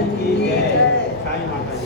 की जय। साईं माता जी।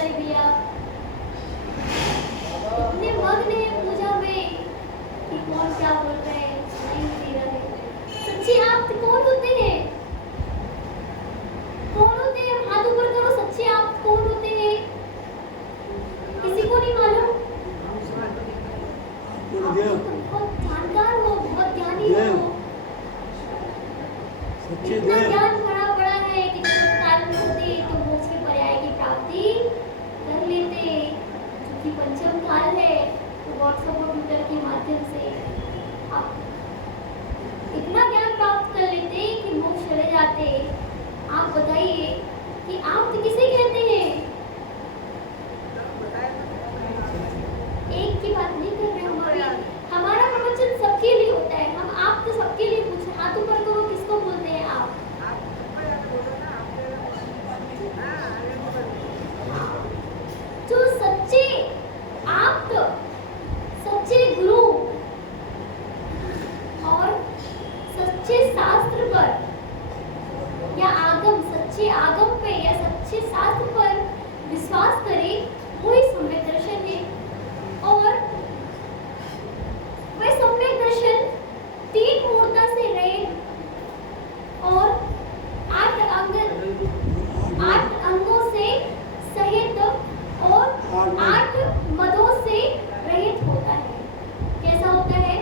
वाले भैया इतने मग्न हैं पूजा में कि कौन क्या बोल रहे हैं नहीं दे रहे। सच्चे आप कौन होते हैं? कौन होते हैं? हाथ ऊपर करो, सच्चे आप कौन होते हैं? किसी को नहीं मालूम? आप तो बहुत जानकार हो, बहुत ज्ञानी हो। इतना ज्ञान भरा पड़ा है कि जब काल में होते तो मोक्ष के पर्याय की प्राप्ति कर लेते। क्योंकि पंचम काल है तो व्हाट्सएप और ट्विटर के माध्यम से आप इतना ज्ञान प्राप्त कर लेते कि मोक्ष चले जाते। आप बताइए कि आप तो किसे कहते हैं? एक की बात नहीं कर रहे हम अभी। हमारा प्रवचन सबके लिए होता है। हम आप तो सबके लिए पूछ रहे। हाथ ऊपर करो, किसको बोलते हैं आप? जो सच्चे आप तो सच्चे गुरु और सच्चे शास्त्र पर या आगम, सच्चे आगम पे या सच्चे शास्त्र पर विश्वास करे वही सम्यक दर्शन है। और वह सम्यक दर्शन 3 मूर्ता से रहे और 8 अंगों से सहित और 8 मदों से रहित होता है। कैसा होता है?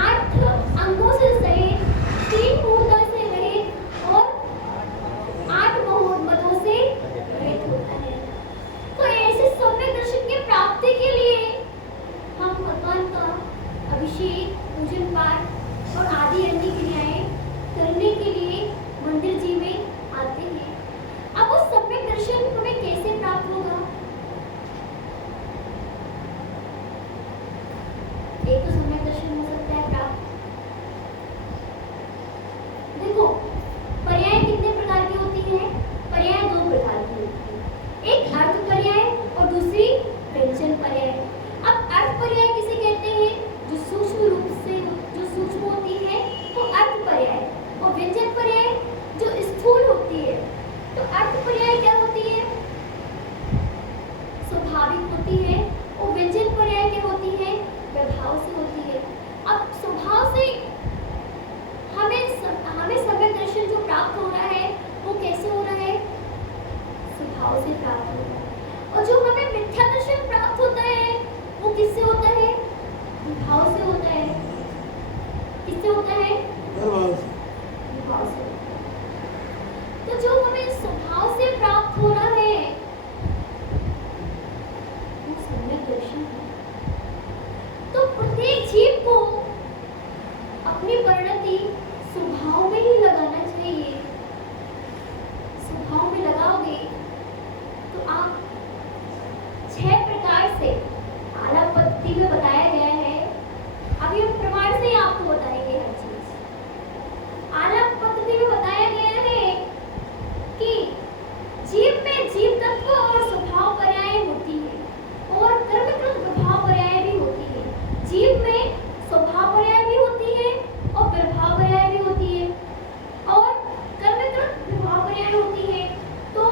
8 अंगों से सहित, 3 मूर्ता से रहित और 8 मदों से रहित होता है। तो ऐसे सम्यक दर्शन की प्राप्ति के लिए हम भगवान का अभिषेक, पूजन पाठ और आदि अन्य क्रियाएं करने के लिए मंदिर जी में आते हैं। अब उस सम्यक दर्शन हमें कैसे प्राप्त होगा? एक तो सम्यक दर्शन हो सकता है प्राप्त। देखो, पर्याय कितने प्रकार की होती है? पर्याय 2 प्रकार की होती है। एक अर्थ पर्याय और दूसरी व्यंजन पर्याय। अब अर्थ पर्याय किसे कहते हैं? जो सूक्ष्म रूप से जो सूक्ष्म होती है वो अर्थ पर्याय, और व्यंजन पर्याय जो स्थूल होती है। तो अर्थ पर्याय क्या होती है? स्वाभाविक होती है, और व्यंजन पर्याय क्या होती है? प्रभाव से होती है। अब स्वभाव से हमें सम्यक दर्शन जो प्राप्त हो रहा है वो कैसे हो रहा है? स्वभाव से प्राप्त हो रहा है। और जो हमें मिथ्या दर्शन प्राप्त होता है वो किससे होता है? विभाव से होता है। किससे होता है? विभाव से। तो जो हमें स्वभाव से प्राप्त हो रहा है वो सम्यक दर्शन है। तो प्रत्येक जीव को अपनी परिणति स्वभाव में ही लगाना चाहिए। स्वभाव में लगाओगे तो आप 6 प्रकार से आलाप पद्धति में बताया गया है। अभी हम प्रमाण से ही आपको बताएंगे हर चीज। आलाप पद्धति में बताया गया है कि जीव में जीव तत्व और स्वभाव पर्याय होती है और कर्मकृत प्रभाव पर्याय भी होती है। जीव में स्वभाव पर्याय भी होती है और प्रभाव पर्याय भी होती है और कर्मकृत प्रभाव पर्याय होती है। तो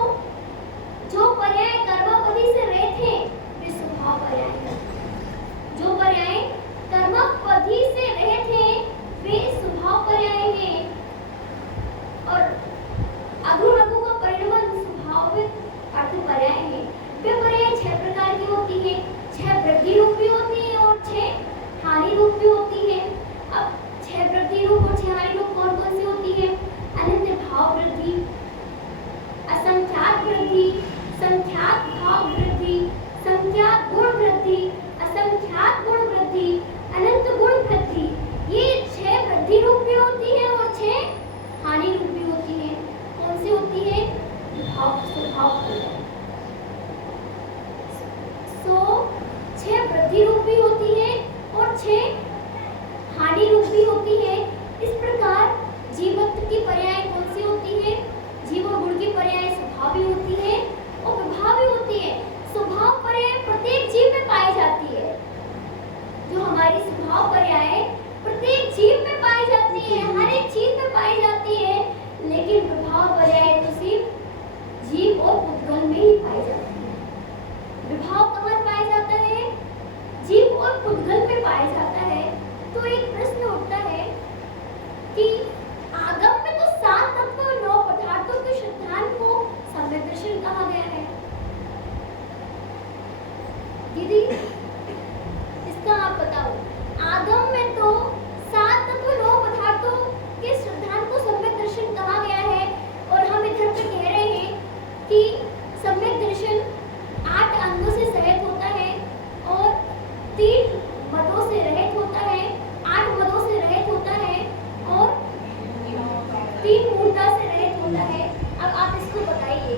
जो पर्याय कर्मपदी से रहित हैं वे स्वभाव पर्याय हैं। जो पर्याय कर्मपदी से रहित हैं वे स्वभाव पर्याय हैं। और अगु लघु का परिणमन स्वभाविक अर्थ पर्याय है। वे पर्याय 6 प्रकार की होती है। 6 वृद्धि रूप भी होती है और 6 हानि रूप भी होती है। अब 6 वृद्धि रूप और 6 हानि रूप कौन कौन सी होती है? अनंत भाव वृद्धि, असंख्यात वृद्धि, संख्यात भाव वृद्धि, संख्यात गुण वृद्धि, असंख्यात गुण वृद्धि, अनंत गुण वृद्धि। ये 6 वृद्धि रूप भी होती है और 6 हानि रूप भी होती है। कौन सी होती है? भाव स्वभाव पर्याय। 6 वृद्धि रूप भी होती है और 6 हानि रूप भी होती है। इस प्रकार जीवत्व की पर्याय कौन सी होती है? जीव और गुण की पर्याय स्वभाव भी होती है और प्रभाव भी होती है। स्वभाव पर्याय प्रत्येक जीव में पाई जाती है। जो हमारी स्वभाव पर्याय प्रत्येक जीव में पाई जाती है, हर एक चीज में पाई जाती है, लेकिन प्रभाव पर्याय तो सिर्फ जीव और उद्गम में ही पाई जाती है। कि सम्यक दर्शन 8 अंगों से सहित होता है और 3 मदों से रहित होता है, 8 मदों से रहित होता है और 3 मूर्ता से रहित होता है। अब आप इसको बताइए।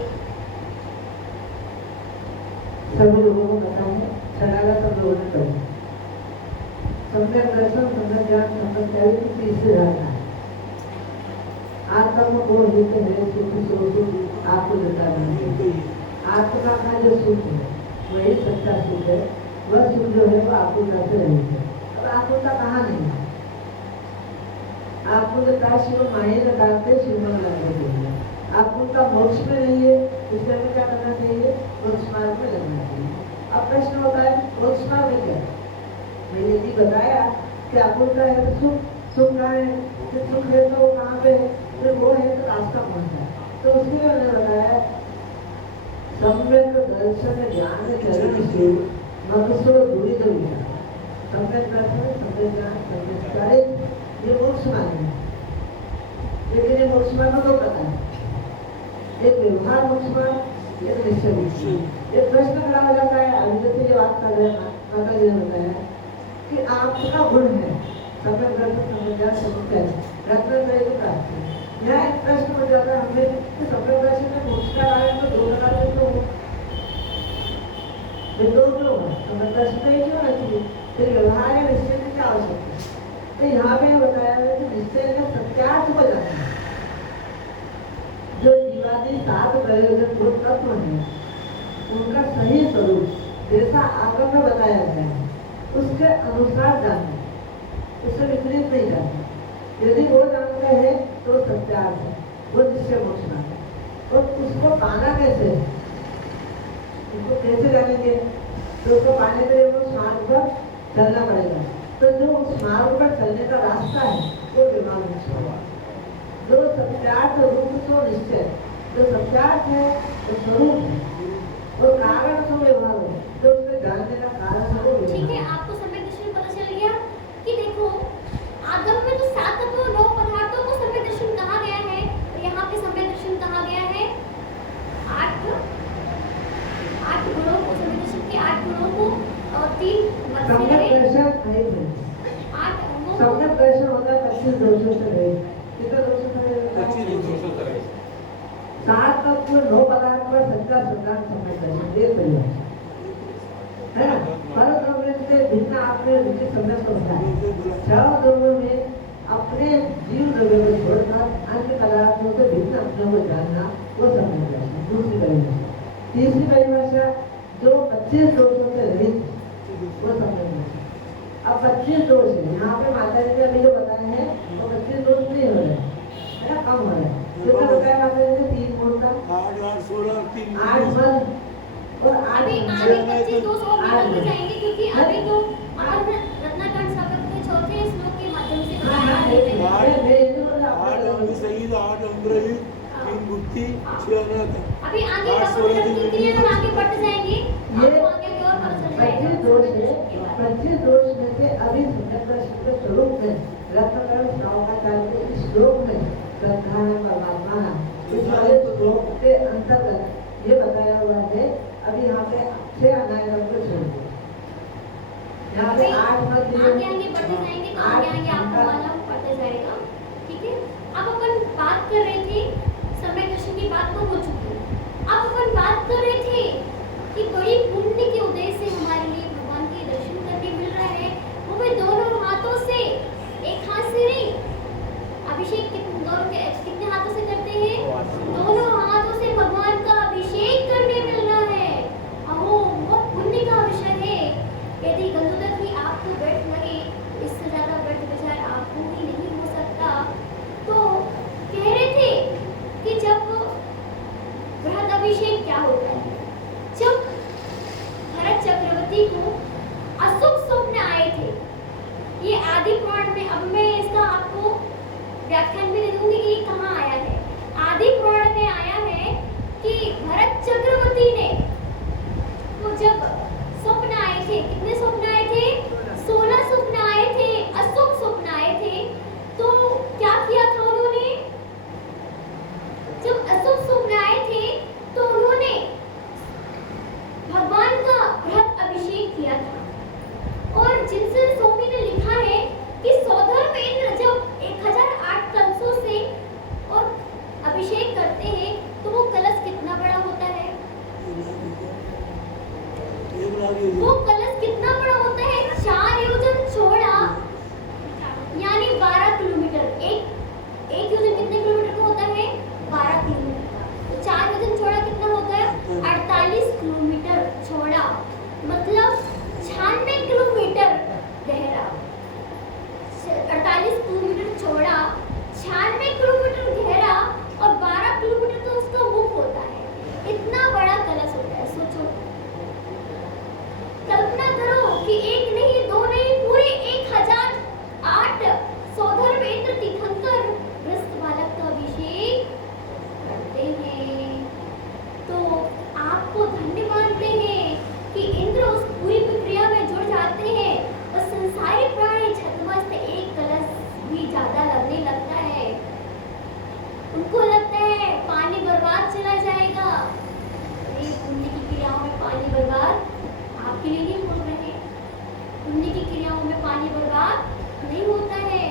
सभी लोगों को पता है, छलाला सब लोगों ने पढ़ी। सम्यक दर्शन, सम्यक ज्ञान, सम्यक त्याग की तीसरी धारणा है। आत्मा को लेते हैं सुख आपको देता है। आत्मा का जो सुख है वही सच्चा सुख है। वह सुख जो है वो आपको करते रहेंगे। अब आपको का कहा नहीं है, आपको का शिव माही लगाते शिवमन लगना चाहिए। आपको का मोक्ष में नहीं है, इसलिए हमें क्या करना चाहिए? मोक्ष मार्ग में लगना चाहिए। अब प्रश्न होता है मोक्ष मार्ग में क्या? मैंने जी बताया कि आपको का है तो सुख कहाँ है? सुख है तो कहाँ पे है? फिर वो है तो रास्ता कौन सा है? तो उसके लिए मैंने बताया सम्यक दर्शन ज्ञान चरण से मनुष्य दूरी तो विचार। सम्यक दर्शन, सम्यक ज्ञान, सम्यक कार्य, ये मोक्ष मार्ग है। लेकिन ये मोक्ष मार्ग दो प्रकार है, एक व्यवहार मोक्ष मार्ग, एक निश्चय मोक्ष मार्ग। एक प्रश्न खड़ा हो जाता है, अभी जैसे ये बात कर रहे हैं माता जी ने बताया कि आपका गुण है सम्यक दर्शन, सम्यक ज्ञान, सम्यक कार्य, रत्न त्रय प्राप्त है। यहाँ एक प्रश्न हो जाता है हमें कि सम्यक दर्शन में मोक्ष का कारण तो 2 प्रकार के तो ये 2 क्यों है? सम्यक दर्शन में क्यों होना चाहिए? फिर व्यवहार या निश्चय की क्या आवश्यकता है? तो यहाँ पे बताया है कि निश्चय का सत्यार्थ हो जाता है। जो जीवादि 7 प्रयोजन जो तत्व है उनका सही स्वरूप जैसा आगम में बताया गया है उसके अनुसार जानना, उससे विपरीत नहीं जानना। यदि वो जानते हैं तो सत्यार्थ है, वो निश्चय मोक्ष मार्ग है। और उसको पाना कैसे है? उसको कैसे जानेंगे? तो उसको पाने के लिए वो मार्ग पर चलना पड़ेगा। तो जो उस मार्ग पर चलने का रास्ता है वो व्यवहार मोक्ष है। जो सत्यार्थ रूप तो निश्चय, जो सत्यार्थ है वो स्वरूप है, वो कारण तो व्यवहार है, जो उसके जानने का कारण है वो व्यवहार। ठीक है, आपको सम्यक दर्शन पता चल गया कि देखो आगम में तो 7 तत्वों 9 पदार्थों को सम्यक दर्शन कहा गया है और यहाँ पे सम्यक दर्शन कहा गया है 8 गुणों को, सम्यक दर्शन के 8 गुणों को और 3 मत से सम्यक रहित दर्शन नहीं है। 8 अंगों को। सम्यक दर्शन होता है 25 दोषों से रहित। कितने दोषों से रहित? 25 दोषों से रहित। 7 तत्व 9 पदार्थ पर सच्चा सिद्धांत सम्यक दर्शन, ये परिभाषा है ना। परम ब्रह्म से भिन्न आपने रुचि सम्यक समझा है। 6 द्रव्यों में अपने जीव द्रव्य को छोड़कर अन्य पदार्थों से भिन्न अपने को जानना वो सम्यक दर्शन। दूसरी परिभाषा। तीसरी परिभाषा जो 25 दोषों से रहित वो सम्यक दर्शन। अब 25 दोष है, यहाँ पे माता जी ने अभी जो बताए हैं वो 25 दोष नहीं हो रहे है ना, कम हो रहे हैं। कितना बताया माता जी ने? 3 मूर्ता, 8, 16, 3 8 मद और 8 अभी आगे 25 दोष और निकलते जाएंगे क्योंकि अभी तो रत्नाकरण शब्द के 4थे श्लोक के माध्यम से बताया गया है। 8 अंग सहित 8 अंग रहित, 3 बुद्धि, 6 अनर्थ। अभी आगे आगे बढ़ते जाएंगे, आपको आगे की ओर पता चल 25 दोष है। 25 दोष में से अभी सम्यक दर्शन के स्वरूप में रत्नाकरण श्रावणाचार्य के इस श्लोक में श्रद्धा है परमात्मा है, इस वाले श्लोक के अंतर्गत ये बताया हुआ है। अभी यहाँ पे 6 अनायनों को छोड़ दो, यहाँ पे 8 मत आगे बढ़ते जाएंगे तो आगे आपको मालूम पड़ता जाएगा। ठीक है, अब अपन बात कर रहे थे सम्यक दर्शन की बात तो हो चुकी है। अब अपन बात कर रहे थे कि बड़ी पुण्य के उदय से हमारे लिए भगवान के दर्शन करने मिल रहा है, वो भी दोनों हाथों से, एक हाथ से नहीं। अभिषेक कितने हाथों से करते हैं? दोनों हाथों से भगवान का अभिषेक करने मिलना है। अहो बहुत पुण्य का विषय है। यदि गंधोदक भी आपको व्यर्थ लगे, इससे ज्यादा व्यर्थ विचार आपको ही नहीं हो सकता। तो कह रहे थे कि जब बृहद अभिषेक क्या होता है? जब भरत चक्रवर्ती को अशुभ स्वप्न आए थे, ये आदि पुराण में, अब मैं इसका आपको व्याख्यान में दे दूंगी कि ये कहाँ आया है। आदि पुराण में आया है कि भरत चक्रवर्ती ने तो जब स्वप्न आए थे, कितने स्वप्न आए थे? 16 स्वप्न आए थे, अशुभ स्वप्न आए थे। तो क्या किया था उन्होंने? जब अशुभ स्वप्न आए थे तो चाहिए। वो कलश कितना बड़ा होता है? 4 योजन चौड़ा, यानी 12 किलोमीटर। एक योजन कितने किलोमीटर का होता है? 12 किलोमीटर का। तो 4 योजन चौड़ा कितना हो गया? 48 किलोमीटर चौड़ा, मतलब 96 किलोमीटर गहरा। 48 किलोमीटर चौड़ा, 96 किलोमीटर गहरा और 12 किलोमीटर तो उसका मुख होता है। इतना बड़ा कलश होता है। सोचो, कल्पना करो कि एक नहीं, दो नहीं, पूरे 1008 सौधर्मेंद्र तीर्थंकर वृषभ बालक का अभिषेक करते हैं। तो आपको धन्य मानते हैं कि इंद्र उस पूरी प्रक्रिया में जुड़ जाते हैं और संसारी प्राणी छतमस्त एक कलश भी ज्यादा लगने लगता है। उनको लगता है पानी बर्बाद चला जाएगा। अरे पुण्य की क्रियाओं में पानी बर्बाद आपके लिए नहीं बोल रहे। पुण्य की क्रियाओं में पानी बर्बाद नहीं होता है।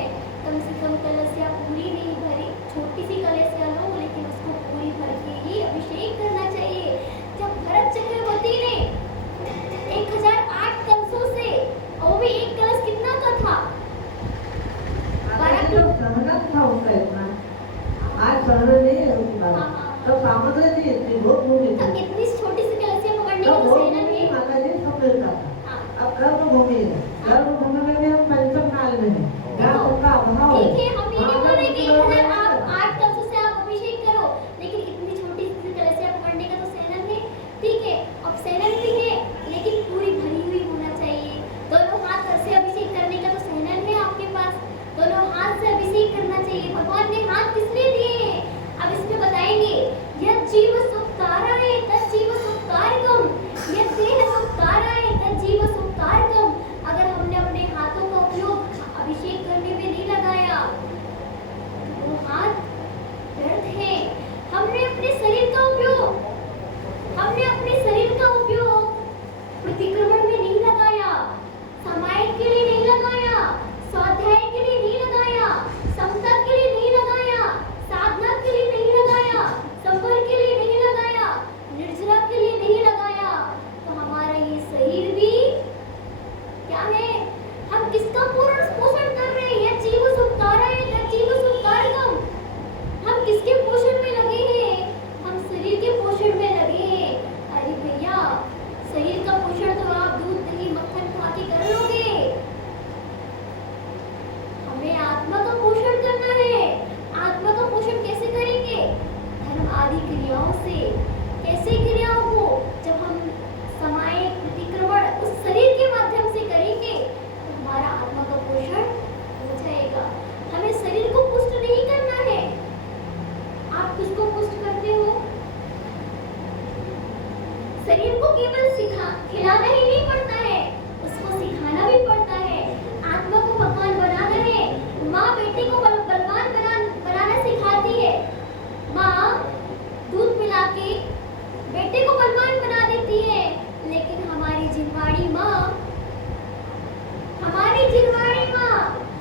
कम से कम कलशया पूरी नहीं भरी, छोटी सी कलशया लो, लेकिन उसको पूरी भर के ही अभिषेक करना चाहिए। जब भरत चक्रवर्ती ने 1008 कलशों से, और वो भी एक कलश कितना का था? 12 किलो। सहनत था उसका इतना। आज सहनत नहीं है उसकी बात। तब सामग्री थी इतनी, बहुत भूमि तब थी। इतनी छोटी सी कलशया पकड़ने का तब तो बहुत सेना भूमि नहीं। माता जी सब मिलता था। हाँ। अब गर्भभूमि है, गर्भभूमि में भी हम पंचम काल में हैं, जहाँ उनका अभाव है। ठीक है, हम ये नहीं बोल रहे कि वहाँ 1008 कलशों से आप अभिषेक करो, लेकिन इतनी छोटी सी कलशया पकड़ने का तो सेनन है। ठीक है, अब सेनन भी है, लेकिन पूरी भरी हुई होना चाहिए। दोनों हाथ से अभिषेक करने का तो सेनन है आपके पास, दोनों हाथ से अभिषेक करना चाहिए। भगवान ने हाथ किस लिए दिए हैं? अब इसमें बताएंगे, यह जीव सुखकाराय तज्जीव सुखकारकम, यह देह सुखकाराय तज्जीव सुखकारकम। अगर हमने अपने हाथों का उपयोग अभिषेक करने में नहीं लगाया, वो हाथ व्यर्थ है। हमने अपने शरीर का उपयोग प्रतिक्रमण में नहीं लगाया, सामायिक के लिए नहीं लगाया, स्वाध्याय के लिए नहीं लगाया, समता के लिए नहीं लगाया, साधना के लिए नहीं लगाया, संवर के लिए नहीं लगाया, निर्जरा के लिए नहीं लगाया, तो हमारा ये शरीर भी क्या है? हम किसका पोषण कर रहे हैं? यह जीव सुखकाराय तज्जीव सुखकारकम। हम किसके पोषण में लगे हैं? हम शरीर के पोषण में लगे हैं। अरे भैया, शरीर का पोषण तो आप दूध दही मक्खन खा के कर लोगे। हमें आत्मा का पोषण करना है। आत्मा का पोषण कैसे करेंगे? धर्म आदि क्रियाओं से। कैसे क्रियाओं को? जब हम समाय प्रतिक्रमण उस शरीर के माध्यम से करेंगे तो हमारा आत्मा का पोषण हो जाएगा। हमें शरीर को पुष्ट नहीं करना है। आप किसको पुष्ट करते हो? शरीर को केवल खिलाना ही नहीं पड़ता है, उसको सिखाना भी पड़ता है। आत्मा को भगवान बनाना है। माँ बेटे को बलवान बनाना सिखाती है। माँ दूध पिला के बेटे को बलवान बना देती है, लेकिन हमारी जिनवाड़ी माँ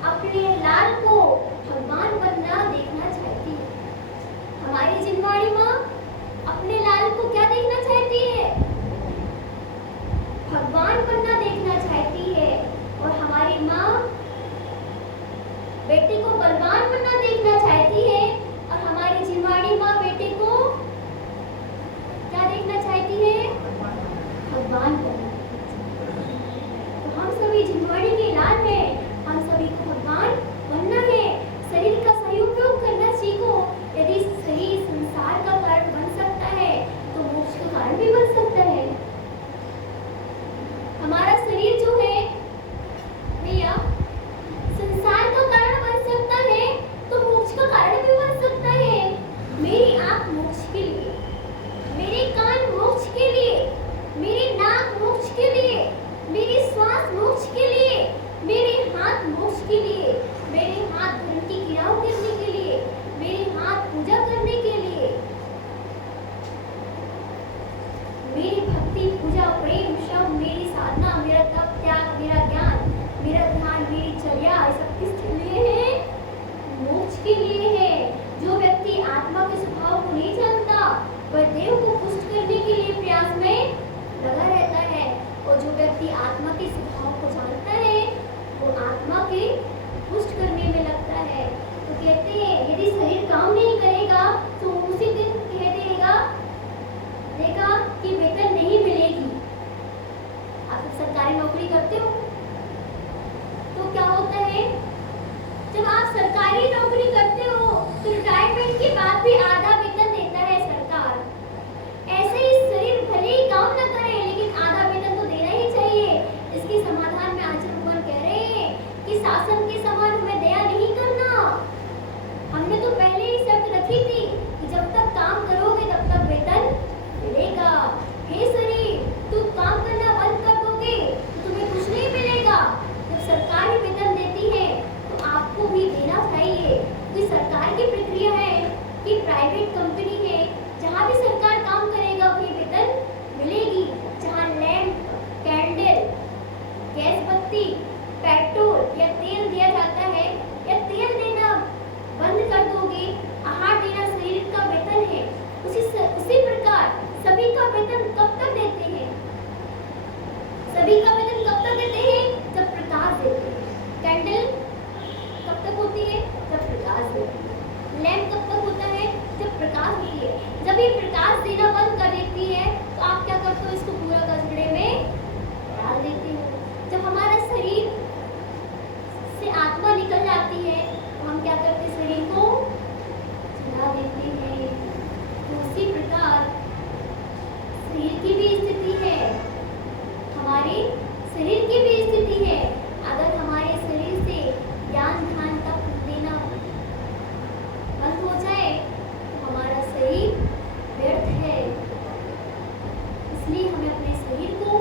अपने लाल को भगवान बनना देखना चाहती है। हमारी जिनवाड़ी माँ अपने लाल को क्या देखना चाहती है? भगवान बनना देखना चाहती है। और हमारी माँ बेटे को बलवान बनना देखना चाहती है, और हमारी जिनवाड़ी माँ बेटे को क्या देखना चाहती है? भगवान बनना। तो हम सभी जिनवाड़ी के लाल हैं, हम सभी को भगवान बनना है। शरीर का सही उपयोग करना सीखो। यदि शरीर संसार का कारण बन सकता है तो मोक्ष का कारण भी बन सकता है। हमारा शरीर जो है भैया, संसार का कारण बन सकता है तो मोक्ष का कारण भी बन सकता है। मेरी आंख मोक्ष के लिए, मेरे कान मोक्ष के लिए, मेरी नाक मोक्ष के लिए, मेरी श्वास मोक्ष के लिए, मेरे हाथ मोक्ष के लिए, मेरे हाथ धर्म की क्रियाओं करने के लिए, मेरे हाथ पूजा करने के लिए, मेरी भक्ति पूजा प्रेम शव, मेरी साधना, मेरा तप त्याग, मेरा ज्ञान, मेरा ध्यान, मेरी चर्या, सब किसके लिए है? मोक्ष के लिए है। जो व्यक्ति आत्मा के स्वभाव को नहीं जानता, वह देव को पुष्ट करने के लिए प्रयास में लगा रहता है, और जो व्यक्ति कहते हैं यदि शरीर काम नहीं करेगा तो उसी दिन कह देगा कि वेतन नहीं मिलेगी। आप सरकारी नौकरी करते हो तो क्या होता है, जब आप सरकारी नौकरी करते हो तो रिटायरमेंट के बाद भी आधा वेतन देता है सरकार। ऐसे ही शरीर भले ही काम न करे लेकिन आधा वेतन तो देना ही चाहिए। इसके समाधान में आचार्य भगवान कह रहे हैं कि शासन के समान हमें दया नहीं करना। हमने तो पहले ही शर्त रखी थी कि जब तक काम करोगे तब तक वेतन मिलेगा। हे शरीर, तू काम करना बंद कर दोगे तो तुम्हें कुछ नहीं मिलेगा। जब सरकारी वेतन देती है तो आपको भी देना चाहिए। तो सरकार की प्रक्रिया है कि प्राइवेट कंपनी है, जहाँ भी सरकार काम करेगा वही वेतन मिलेगी। जहाँ लैंप, कैंडल, गैस बत्ती, पेट्रोल या तेल दिया जाता है या तेल देना बंद कर दोगे, आहार देना शरीर का वेतन है। उसी प्रकार सभी का वेतन कब तक देते हैं? सभी का वेतन कब तक देते हैं? जब प्रकाश देते हैं। कैंडल कब तक होती है? जब प्रकाश देती है। लैंप कब तक होता है? जब प्रकाश होती है। जब ये प्रकाश देना बंद कर देती है तो आप क्या करते हो? इसको पूरा कचड़े में डाल देते हो। जब हमारा शरीर से आत्मा निकल जाती है तो हम क्या करते हैं? शरीर को जला देते हैं। तो उसी प्रकार शरीर की भी स्थिति है, हमारे शरीर की भी स्थिति है। अगर हमारे शरीर से ज्ञान ध्यान का देना बंद हो जाए तो हमारा शरीर व्यर्थ है। इसलिए हमें अपने शरीर को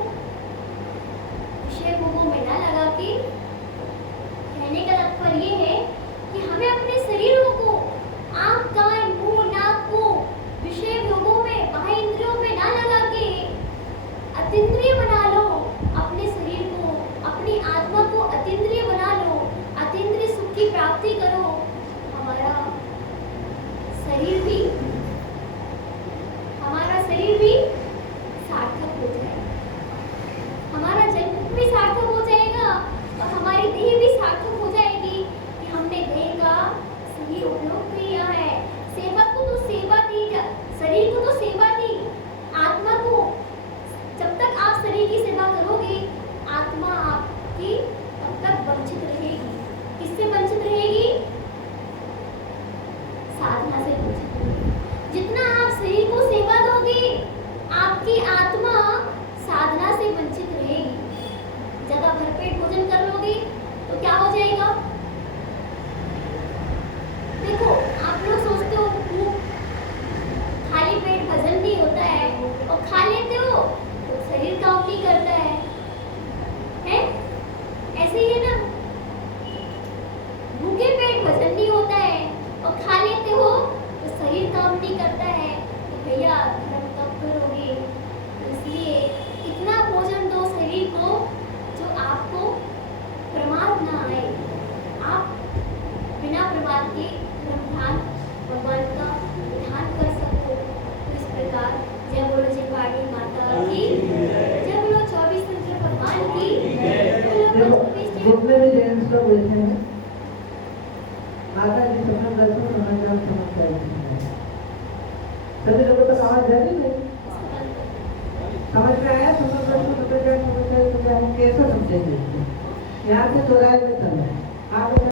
विषय भोगों में न लगा के, कहने का तात्पर्य ये है कि हमें अपने शरीरों को, आँख, कान, मुंह, नाक को विषय भोगों में, बाह्य इंद्रियों में न लगा के अतीन्द्रिय बना लो। अपने शरीर को, अपनी आत्मा को अतीन्द्रिय बना लो। अतीन्द्रिय सुख की प्राप्ति करो। हमारा शरीर भी सार्थक हो जाएगा। हमारा जन्म भी सार्थक हो जाएगा और हमारी देह भी सार्थक हो जाएगी कि हमने देह का सही उपयोग किया है। सेवा को तो सेवा दी, शरीर को तो सेवा दी, आत्मा को जब तक आप शरीर की सेवा करोगे आत्मा आपकी तब तक वंचित रहेगी। किससे वंचित रहेगी? साधना से वंचित रहेगी। जितना आप शरीर को सेवा दोगे आपकी आत्मा साधना से वंचित रहेगी। जगह भरपेट भोजन कर लोगे तो क्या हो जाएगा? देखो, आप लोग सोचते हो खाली पेट भजन नहीं होता है और खा लेते हो तो शरीर काम नहीं करता है, हैं? ऐसे ही है ना, भूखे पेट भजन नहीं होता है और खा लेते हो तो शरीर काम नहीं करता है। तो भैया धर्म कब करोगे? तो इसलिए इतना भोजन दो शरीर को जो आपको प्रमाद ना आए, आप बिना प्रमाद के ध्यान भगवान का ध्यान कर सको। तो इस प्रकार जय बोलो जय पार्टी माता की, जय बोलो 24 तंत्र भगवान की, जितने भी जेंट्स लोग बैठे हैं, माता जी सबने दर्शन समाचार समझ हैं। सभी लोगों तक आवाज जा रही है? समझ में आया? समझ में हम कैसे समझेंगे? यहाँ से 2 में चल रहा है।